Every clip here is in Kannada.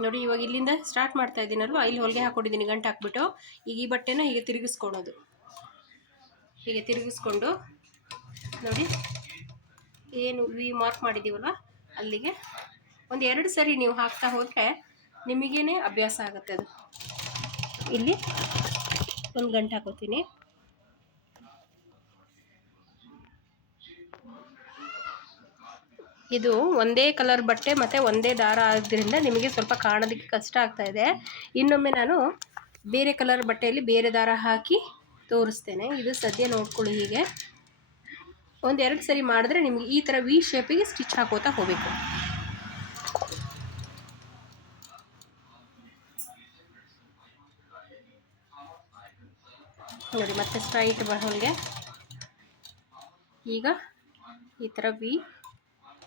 ನೋಡಿ, ಇವಾಗ ಇಲ್ಲಿಂದ ಸ್ಟಾರ್ಟ್ ಮಾಡ್ತಾ ಇದ್ದೀನಲ್ವ? ಇಲ್ಲಿ ಹೊಲಿಗೆ ಹಾಕೊಂಡಿದ್ದೀನಿ, ಗಂಟು ಹಾಕ್ಬಿಟ್ಟು. ಈಗ ಈ ಬಟ್ಟೆನ ಹೀಗೆ ತಿರುಗಿಸ್ಕೊಳೋದು. ಹೀಗೆ ತಿರುಗಿಸ್ಕೊಂಡು, ನೋಡಿ, ಏನು ವಿ ಮಾರ್ಕ್ ಮಾಡಿದ್ದೀವಲ್ವ? ಅಲ್ಲಿಗೆ. ಒಂದು ಎರಡು ಸರಿ ನೀವು ಹಾಕ್ತಾ ಹೋದರೆ ನಿಮಗೇನೆ ಅಭ್ಯಾಸ ಆಗುತ್ತೆ ಅದು. ಇಲ್ಲಿ ಒಂದು ಗಂಟು ಹಾಕೋತೀನಿ. ಇದು ಒಂದೇ ಕಲರ್ ಬಟ್ಟೆ ಮತ್ತು ಒಂದೇ ದಾರ ಆದ್ದರಿಂದ ನಿಮಗೆ ಸ್ವಲ್ಪ ಕಾಣೋದಕ್ಕೆ ಕಷ್ಟ ಆಗ್ತಾ ಇದೆ. ಇನ್ನೊಮ್ಮೆ ನಾನು ಬೇರೆ ಕಲರ್ ಬಟ್ಟೆಯಲ್ಲಿ ಬೇರೆ ದಾರ ಹಾಕಿ ತೋರಿಸ್ತೇನೆ. ಇದು ಸದ್ಯ ನೋಡ್ಕೊಳ್ಳಿ ಹೀಗೆ. ಒಂದೆರಡು ಸರಿ ಮಾಡಿದ್ರೆ ನಿಮಗೆ ಈ ಥರ ವಿ ಶೇಪಿಗೆ ಸ್ಟಿಚ್ ಹಾಕೋತಾ ಹೋಗಬೇಕು. ನೋಡಿ, ಮತ್ತೆ ಸ್ಟ್ರೈಟ್ ಬರೋಂಗೆ ಈಗ ಈ ಥರ ವಿ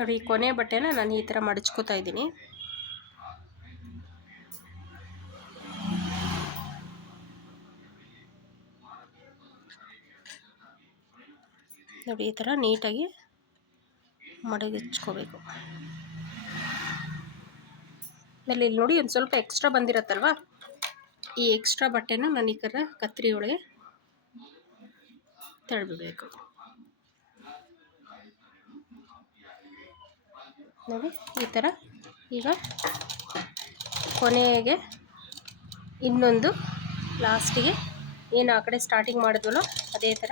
ನೋಡಿ, ಈ ಕೊನೆ ಬಟ್ಟೆನ ನಾನು ಈ ಥರ ಮಡಚ್ಕೋತಾ ಇದ್ದೀನಿ. ನೋಡಿ, ಈ ಥರ ನೀಟಾಗಿ ಮಡಗಿಚ್ಕೋಬೇಕು. ಆಮೇಲೆ ಇಲ್ಲಿ ನೋಡಿ, ಒಂದು ಸ್ವಲ್ಪ ಎಕ್ಸ್ಟ್ರಾ ಬಂದಿರತ್ತಲ್ವ? ಈ ಎಕ್ಸ್ಟ್ರಾ ಬಟ್ಟೆನ ನಾನು ಈ ಥರ ಕತ್ರಿ ಒಳಗೆ ತಳ್ಬಿಡಬೇಕು. ನೋಡಿ ಈ ಥರ. ಈಗ ಕೊನೆಗೆ ಇನ್ನೊಂದು ಲಾಸ್ಟಿಗೆ ಏನು ಆ ಕಡೆ ಸ್ಟಾರ್ಟಿಂಗ್ ಮಾಡಿದ್ವಲ್ಲ ಅದೇ ಥರ.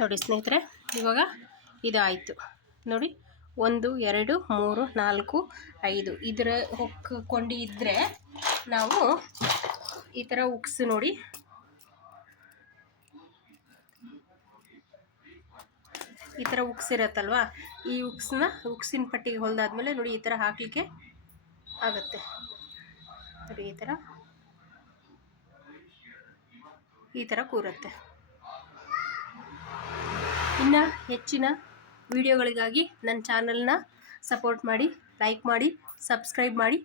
ನೋಡಿ ಸ್ನೇಹಿತರೆ, ಇವಾಗ ಇದಾಯಿತು. ನೋಡಿ. ಒಂದು, ಎರಡು, ಮೂರು, ನಾಲ್ಕು, ಐದು ಇದರ ಹೊಕ್ಕೊಂಡು ಇದ್ದರೆ ನಾವು ಈ ಥರ ಉಕ್ಸ್ ನೋಡಿ. ಈ ಥರ ಉಕ್ಸ್ ಇರತ್ತಲ್ವಾ? ಈ ಉಕ್ಸ್ನ ಉಕ್ಸಿನ ಪಟ್ಟಿಗೆ ಹೊಲ್ದಾದ್ಮೇಲೆ ನೋಡಿ ಈ ಥರ ಹಾಕಲಿಕ್ಕೆ ಆಗುತ್ತೆ. ನೋಡಿ ಈ ಥರ ಈ ಥರ ಕೂರುತ್ತೆ. ಇನ್ನು ಹೆಚ್ಚಿನ ವಿಡಿಯೋಗಳಿಗಾಗಿ ನನ್ನ ಚಾನಲ್ನ ಸಪೋರ್ಟ್ ಮಾಡಿ ಲೈಕ್ ಮಾಡಿ ಸಬ್ಸ್ಕ್ರೈಬ್ ಮಾಡಿ.